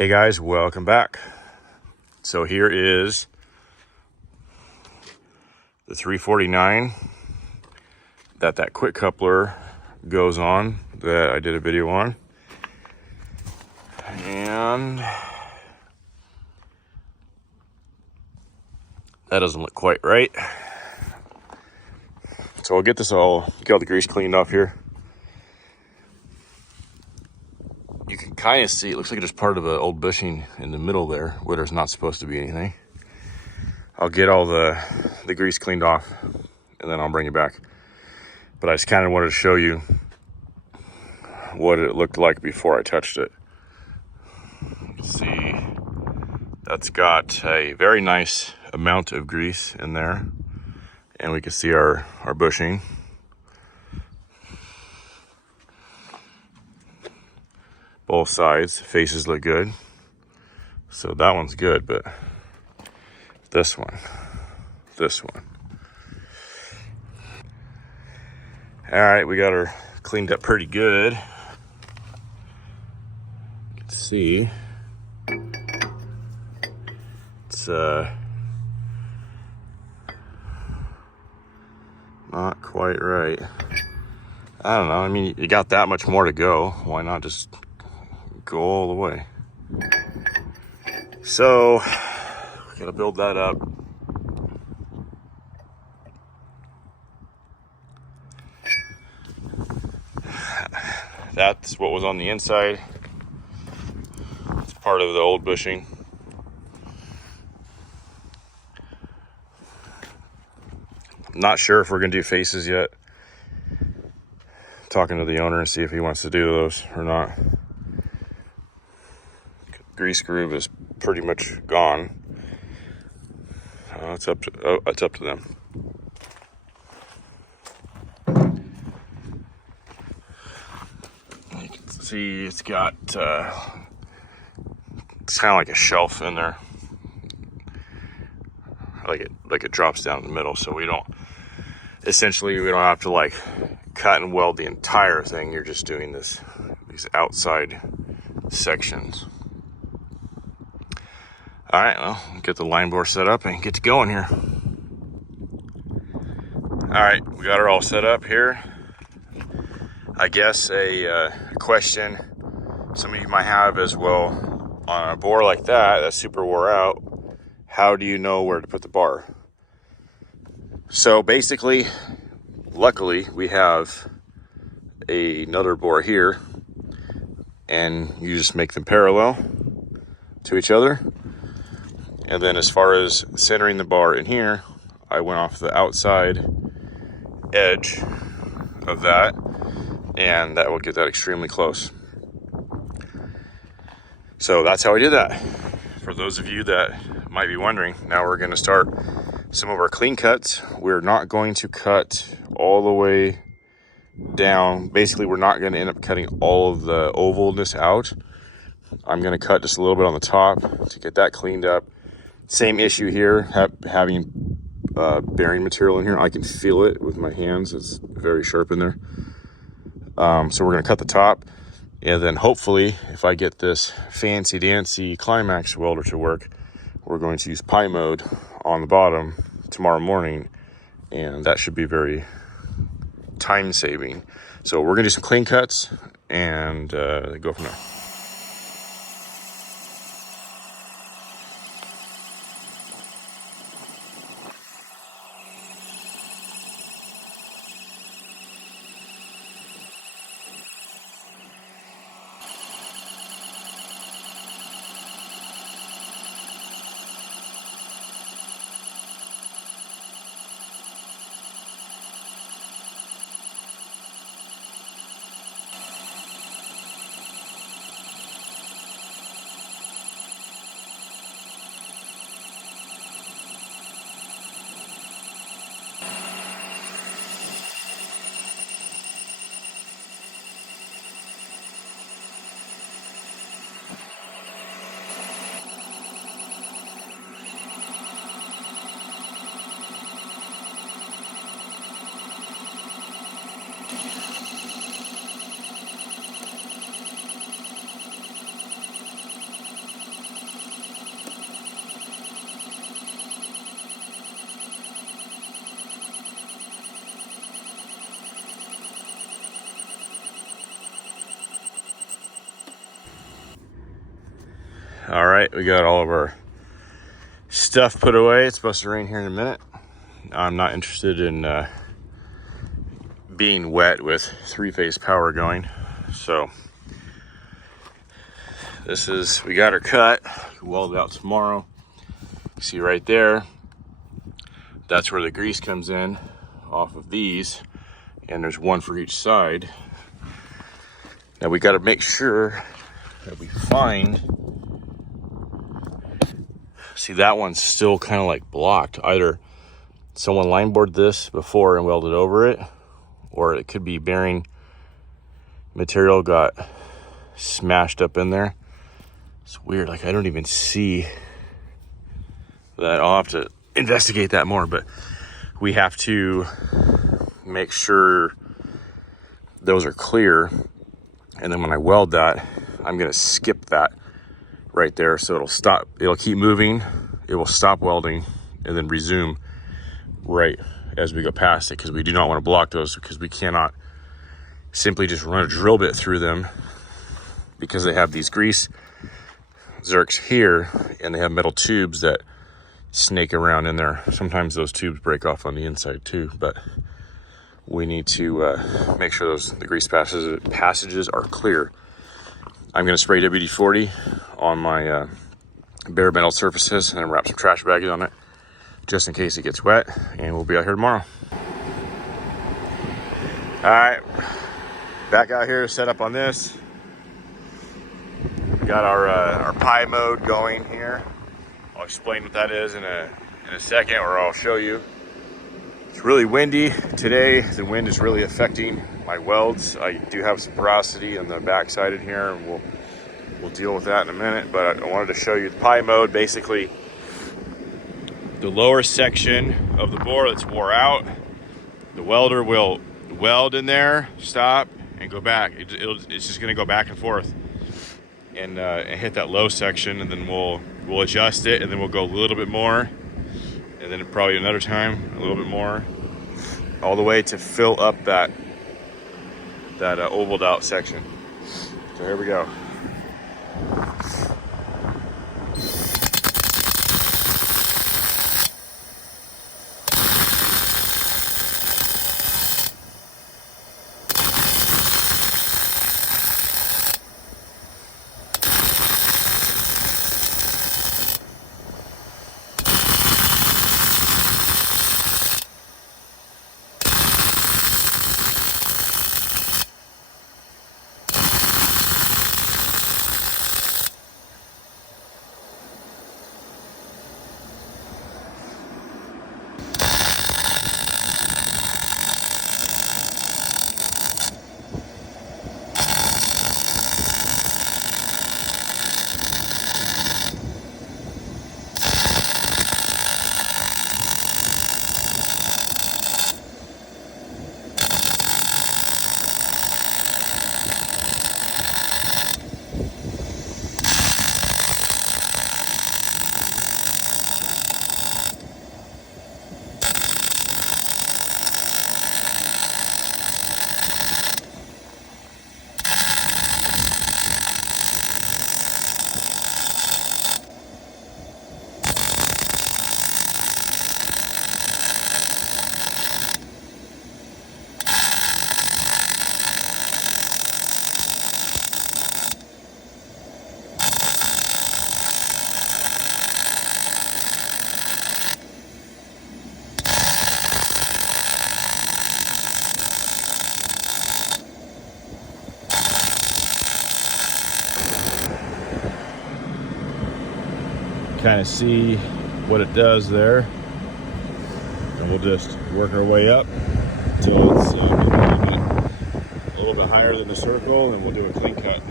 Hey guys, welcome back. So here is the 349 that quick coupler goes on that I did a video on. And that doesn't look quite right. So I'll get all the grease cleaned off here. You can kind of see, it looks like there's part of an old bushing in the middle there where there's not supposed to be anything. I'll get all the grease cleaned off and then I'll bring it back. But I just kind of wanted to show you what it looked like before I touched it. You can see that's got a very nice amount of grease in there. And we can see our bushing. Both sides, faces look good. So that one's good, but this one. All right, we got her cleaned up pretty good. You can see it's not quite right. I don't know. I mean, you got that much more to go. Why not just go all the way? So, we gotta build that up. That's what was on the inside. It's part of the old bushing. I'm not sure if we're gonna do faces yet. Talking to the owner and see if he wants to do those or not. Grease groove is pretty much gone. It's up to them. You can see it's got it's kind of like a shelf in there, like it drops down in the middle, so we don't have to like cut and weld the entire thing. You're just doing these outside sections. All right, well, get the line bore set up and get to going here. All right, we got her all set up here. I guess a question some of you might have is, well, on a bore like that's super wore out, how do you know where to put the bar? So basically, luckily, we have another bore here, and you just make them parallel to each other. And then as far as centering the bar in here, I went off the outside edge of that, and that will get that extremely close. So that's how I did that. For those of you that might be wondering, now we're going to start some of our clean cuts. We're not going to cut all the way down. Basically, we're not going to end up cutting all of the ovalness out. I'm going to cut just a little bit on the top to get that cleaned up. Same issue here, having bearing material in here. I can feel it with my hands. It's very sharp in there. So we're going to cut the top. And then hopefully, if I get this fancy dancy Climax welder to work, we're going to use Pi mode on the bottom tomorrow morning. And that should be very time saving. So we're going to do some clean cuts and go from there. All right, we got all of our stuff put away. It's supposed to rain here in a minute. I'm not interested in being wet with 3-phase power going. So we got her cut, weld it out tomorrow. See right there, that's where the grease comes in off of these, and there's one for each side. Now we got to make sure that we find, see that one's still kind of like blocked. Either someone line bored this before and welded over it, or it could be bearing material got smashed up in there. It's weird, like I don't even see that. I'll have to investigate that more, but we have to make sure those are clear. And then when I weld that, I'm gonna skip that right there. So it'll stop, it'll keep moving, it will stop welding and then resume right as we go past it, because we do not want to block those, because we cannot simply just run a drill bit through them, because they have these grease zerks here and they have metal tubes that snake around in there. Sometimes those tubes break off on the inside too, but we need to make sure the grease passages are clear. I'm going to spray WD-40 on my bare metal surfaces and then wrap some trash bags on it just in case it gets wet, and we'll be out here tomorrow. All right, back out here, set up on this. We got our pie mode going here. I'll explain what that is in a second, or I'll show you. It's really windy today. The wind is really affecting my welds. I do have some porosity on the back side in here, and we'll deal with that in a minute. But I wanted to show you the pie mode. Basically, the lower section of the bore that's wore out, the welder will weld in there, stop, and go back. It's just going to go back and forth and hit that low section, and then we'll adjust it, and then we'll go a little bit more, and then probably another time a little bit more, all the way to fill up that ovaled out section. So here we go. Kind of see what it does there, and we'll just work our way up until it's a little bit higher than the circle, and we'll do a clean cut.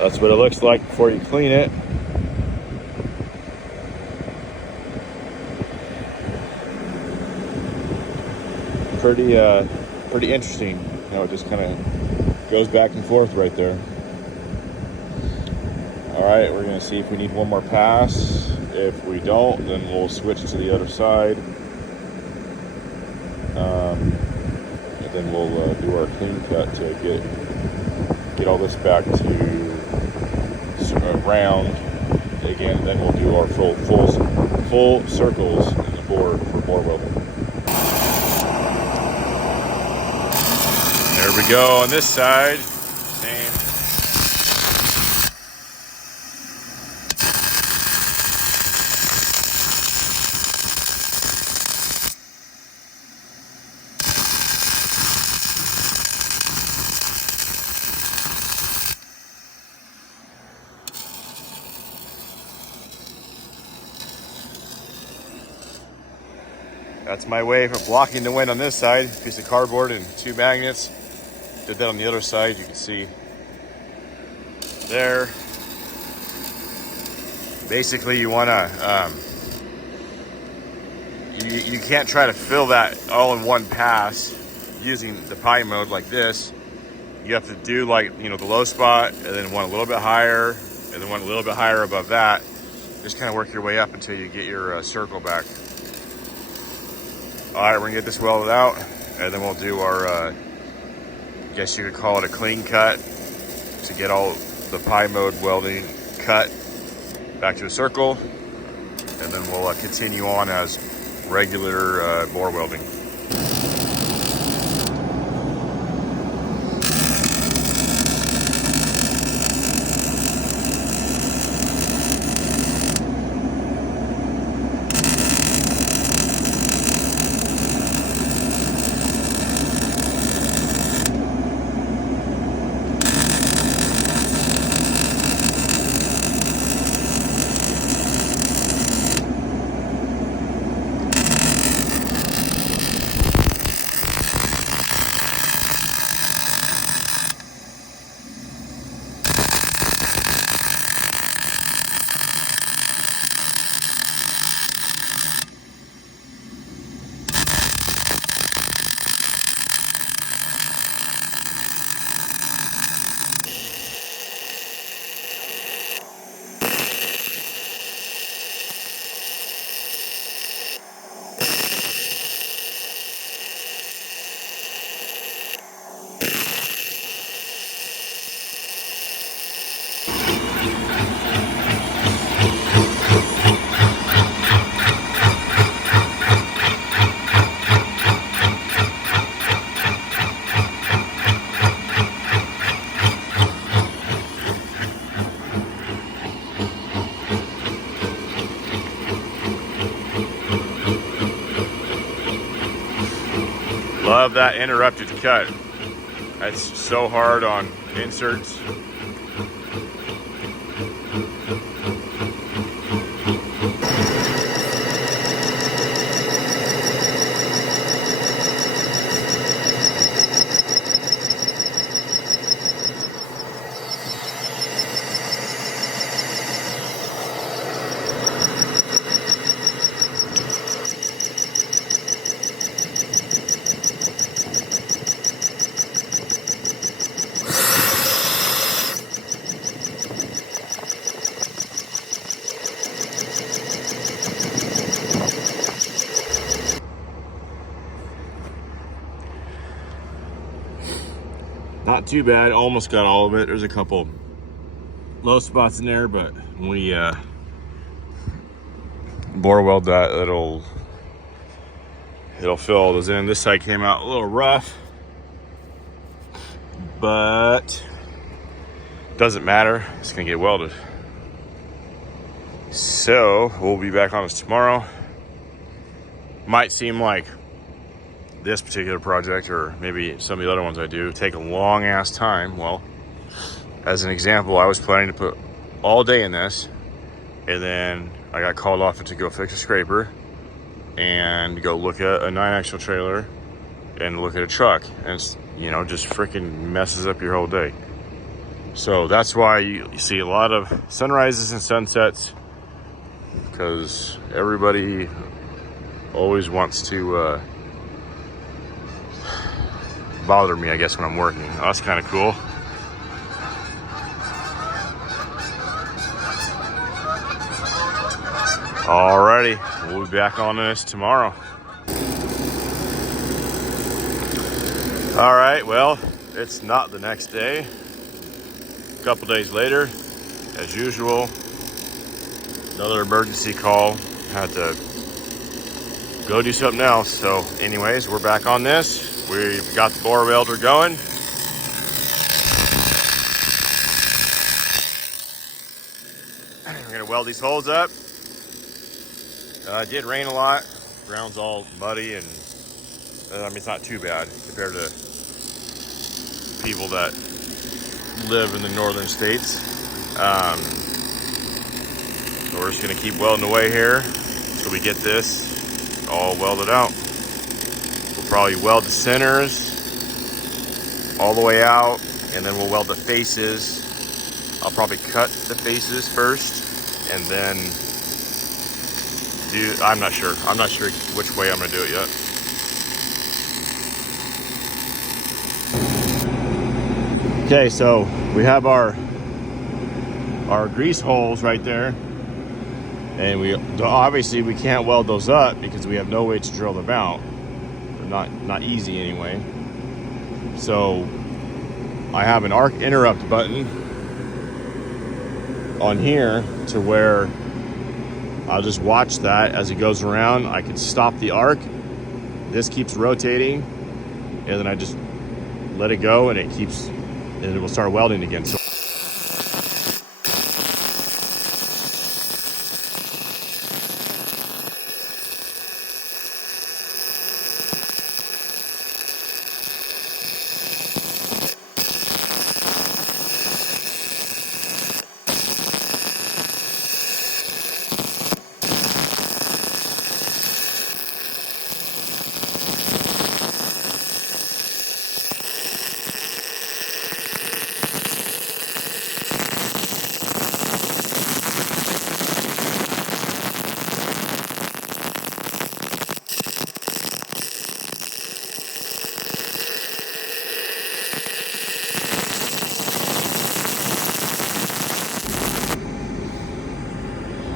That's what it looks like before you clean it. Pretty interesting. You know, it just kind of goes back and forth right there. All right, we're gonna see if we need one more pass. If we don't, then we'll switch to the other side. And then we'll do our clean cut to get all this back to round again. And then we'll do our full circles in the bore for bore welding. There we go on this side. Same. That's my way for blocking the wind on this side. Piece of cardboard and 2 magnets. Did that on the other side. You can see there. Basically, you want to you can't try to fill that all in one pass using the pie mode like this. You have to do, like, you know, the low spot, and then one a little bit higher, and then one a little bit higher above that. Just kind of work your way up until you get your circle back. All right, we're gonna get this welded out, and then we'll do our, I guess you could call it a clean cut, to get all the pie mode welding cut back to a circle, and then we'll continue on as regular bore welding. Love that interrupted cut. That's so hard on inserts. Not too bad, almost got all of it. There's a couple low spots in there, but when we bore weld that, it'll fill all those in. This side came out a little rough, but doesn't matter, it's gonna get welded. So we'll be back on this tomorrow. Might seem like this particular project, or maybe some of the other ones I do, take a long ass time. Well, as an example, I was planning to put all day in this, and then I got called off to go fix a scraper and go look at a 9-axle trailer and look at a truck, and it's, you know, just freaking messes up your whole day. So that's why you see a lot of sunrises and sunsets, because everybody always wants to bother me, I guess, when I'm working. Oh, that's kind of cool. Alrighty, we'll be back on this tomorrow. All right, well, it's not the next day. A couple days later, as usual, another emergency call. Had to go do something else. So anyways, we're back on this. We've got the bore welder going. We're gonna weld these holes up. It did rain a lot. Ground's all muddy, and I mean, it's not too bad compared to people that live in the northern states. So we're just gonna keep welding away here until we get this all welded out. We'll probably weld the centers all the way out, and then we'll weld the faces. I'll probably cut the faces first, and then I'm not sure which way I'm gonna do it yet. Okay, so we have our grease holes right there, and we obviously we can't weld those up because we have no way to drill them out. They're not easy anyway. So I have an arc interrupt button on here to where I'll just watch that as it goes around. I can stop the arc. This keeps rotating, and then I just let it go, and it will start welding again. So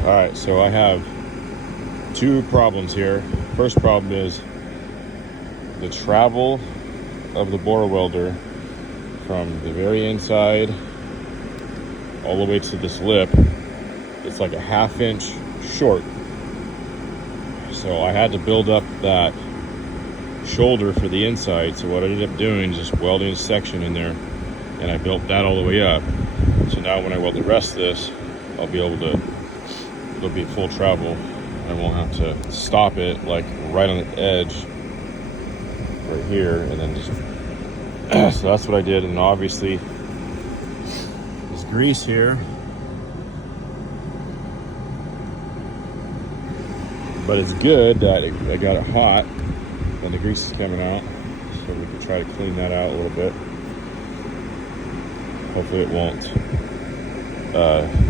all right, so I have two problems here. First problem is the travel of the bore welder from the very inside all the way to this lip. It's like a 1/2 inch short. So I had to build up that shoulder for the inside. So what I ended up doing is just welding a section in there, and I built that all the way up. So now when I weld the rest of this, I'll be able to, it'll be full travel. I won't have to stop it like right on the edge right here, and then just so that's what I did. And obviously this grease here, but it's good that I got it hot and the grease is coming out, so we can try to clean that out a little bit. Hopefully it won't.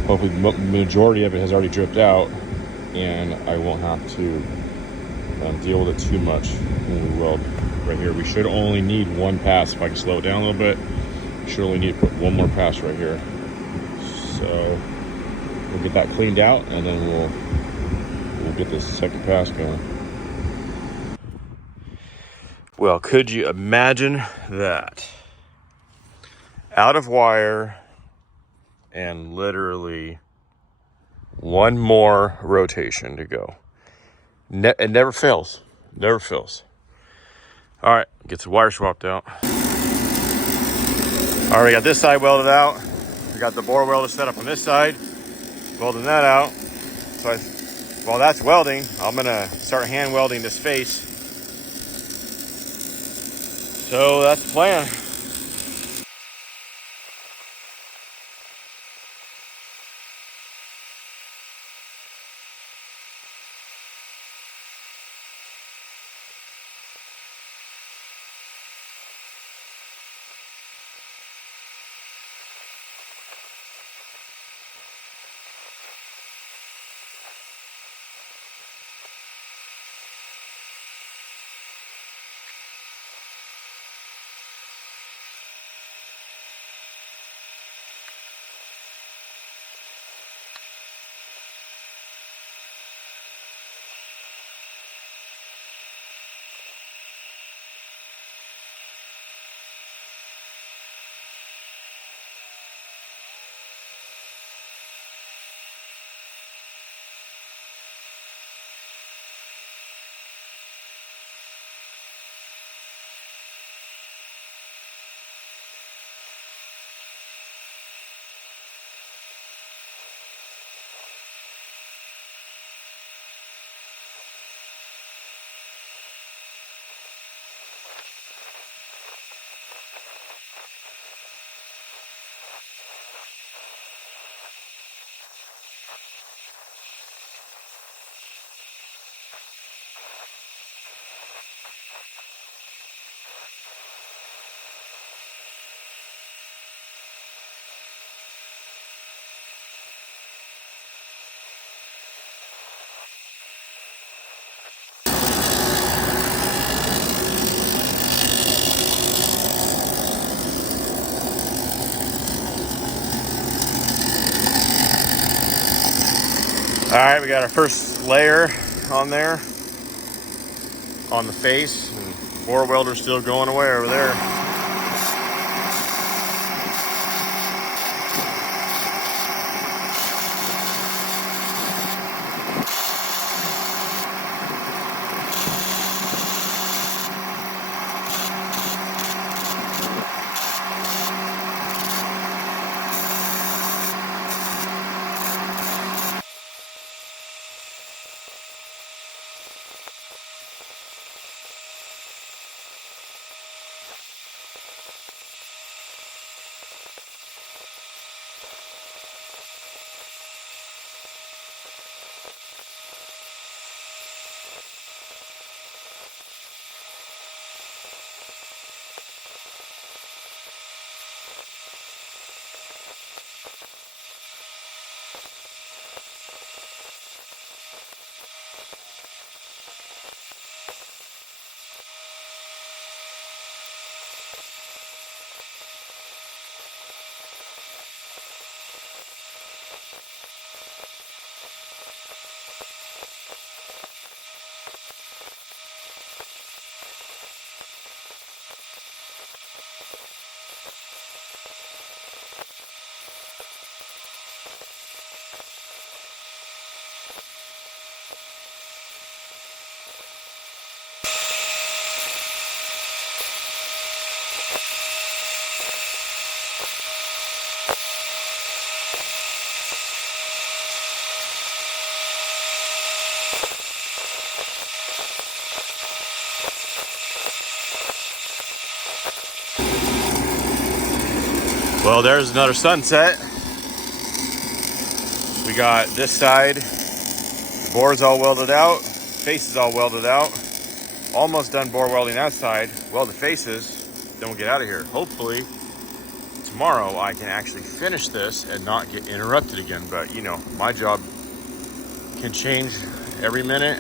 Hopefully the majority of it has already dripped out, and I won't have to deal with it too much when we weld right here. We should only need one pass. If I can slow it down a little bit, we should only need to put one more pass right here. So we'll get that cleaned out, and then we'll get this second pass going. Well, could you imagine that? Out of wire, and literally one more rotation to go. It never fails. Never fails. All right, get the wire swapped out. All right, we got this side welded out. We got the bore welder set up on this side, welding that out. So while that's welding, I'm gonna start hand welding this face. So that's the plan. All right, we got our first layer on there on the face, and bore welder's still going away over there. Well, there's another sunset. We got this side, the bore's all welded out, face is all welded out. Almost done bore welding that side. Weld the faces, then we'll get out of here. Hopefully, tomorrow I can actually finish this and not get interrupted again. But you know, my job can change every minute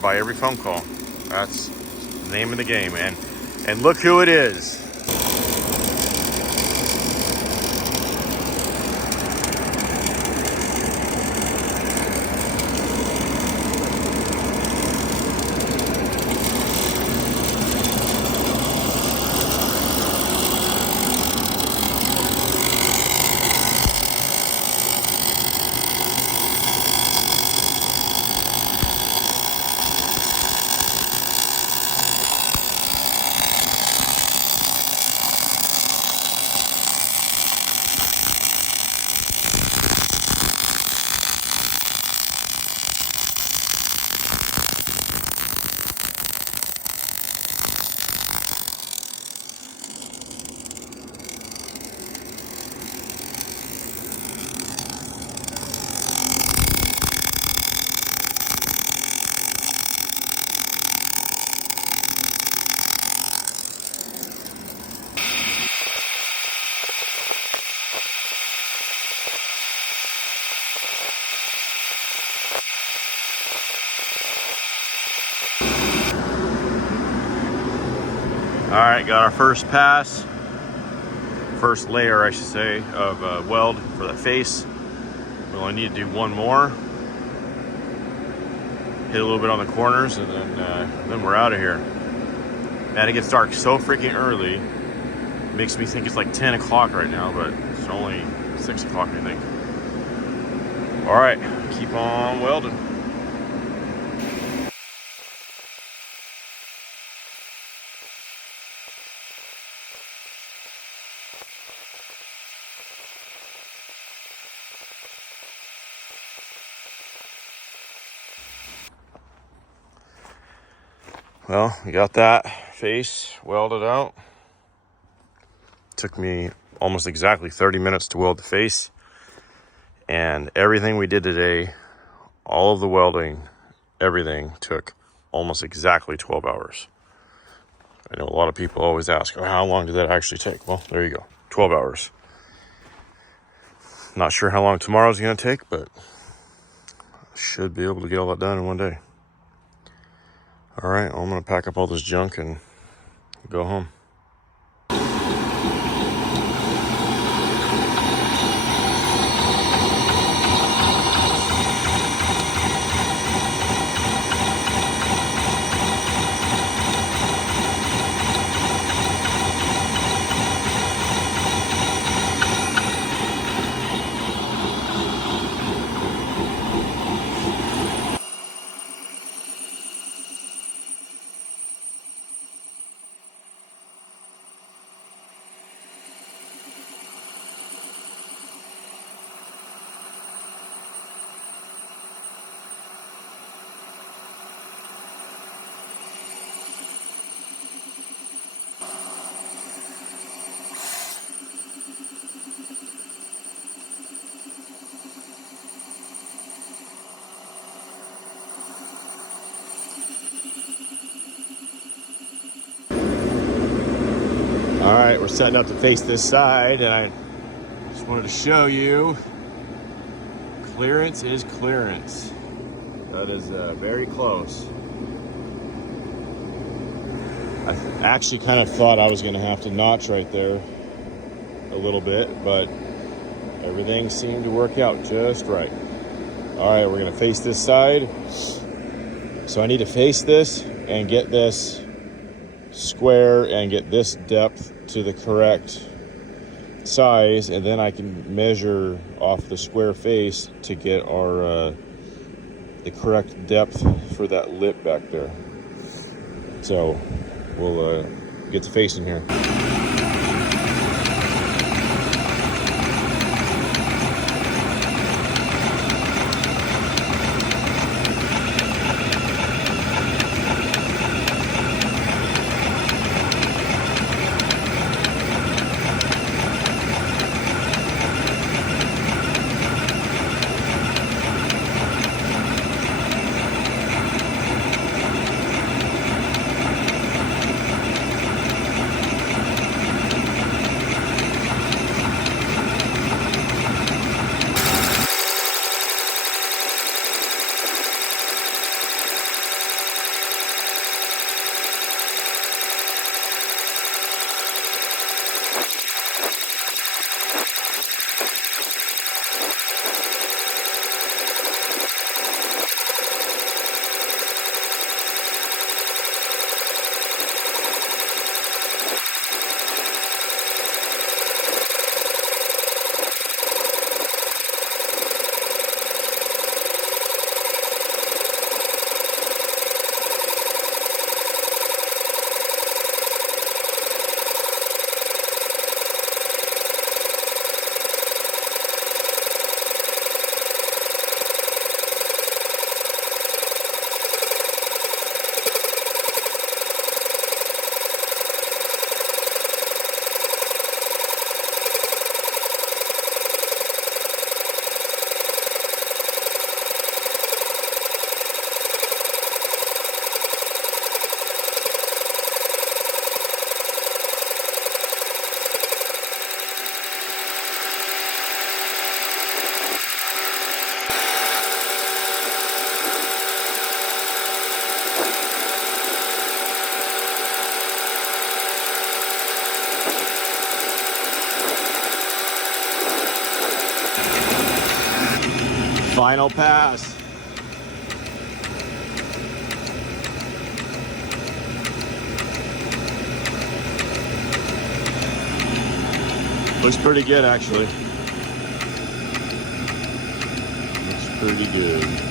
by every phone call. That's the name of the game, man. And look who it is. All right, got our first pass, first layer, I should say, of weld for the face. We only need to do one more. Hit a little bit on the corners, and then we're out of here. Man, it gets dark so freaking early. It makes me think it's like 10 o'clock right now, but it's only 6 o'clock, I think. All right, keep on welding. Well, we got that face welded out. Took me almost exactly 30 minutes to weld the face. And everything we did today, all of the welding, everything took almost exactly 12 hours. I know a lot of people always ask, oh, how long did that actually take? Well, there you go, 12 hours. Not sure how long tomorrow's gonna take, but should be able to get all that done in one day. All right, I'm gonna pack up all this junk and go home. All right, we're setting up to face this side, and I just wanted to show you clearance is clearance. That is very close. I actually kind of thought I was going to have to notch right there a little bit, but everything seemed to work out just right. All right, we're going to face this side. So I need to face this and get this square and get this depth to the correct size, and then I can measure off the square face to get our the correct depth for that lip back there. So we'll get to facing here. Final pass. Looks pretty good, actually. Looks pretty good.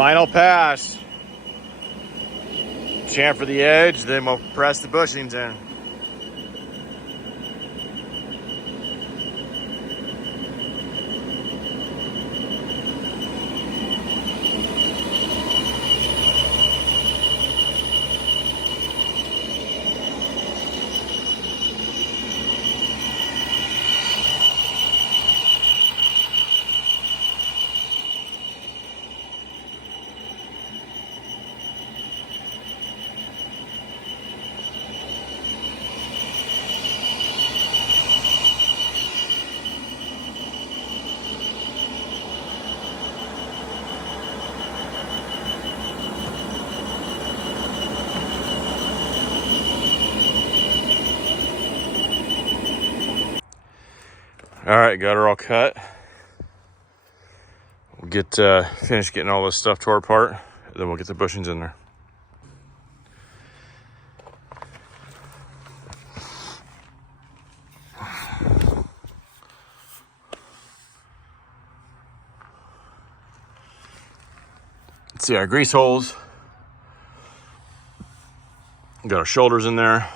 Final pass. Chamfer the edge, then we'll press the bushings in. All right, got her all cut. We'll get finished getting all this stuff tore apart, then we'll get the bushings in there. Let's see our grease holes. Got our shoulders in there.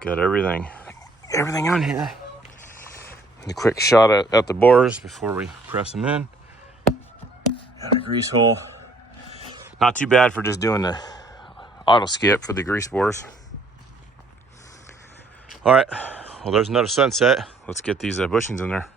Got everything on here. And a quick shot at the bores before we press them in. Got a grease hole. Not too bad for just doing the auto skip for the grease bores. All right, well, there's another sunset. Let's get these bushings in there.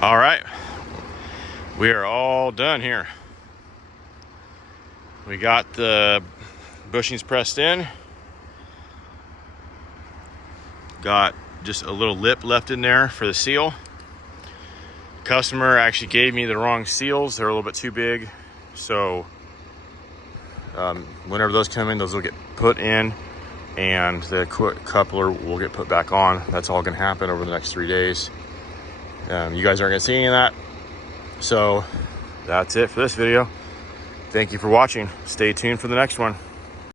All right, we are all done here. We got the bushings pressed in. Got just a little lip left in there for the seal. Customer actually gave me the wrong seals. They're a little bit too big. So whenever those come in, those will get put in and the coupler will get put back on. That's all gonna happen over the next 3 days. You guys aren't gonna see any of that. So that's it for this video. Thank you for watching. Stay tuned for the next one.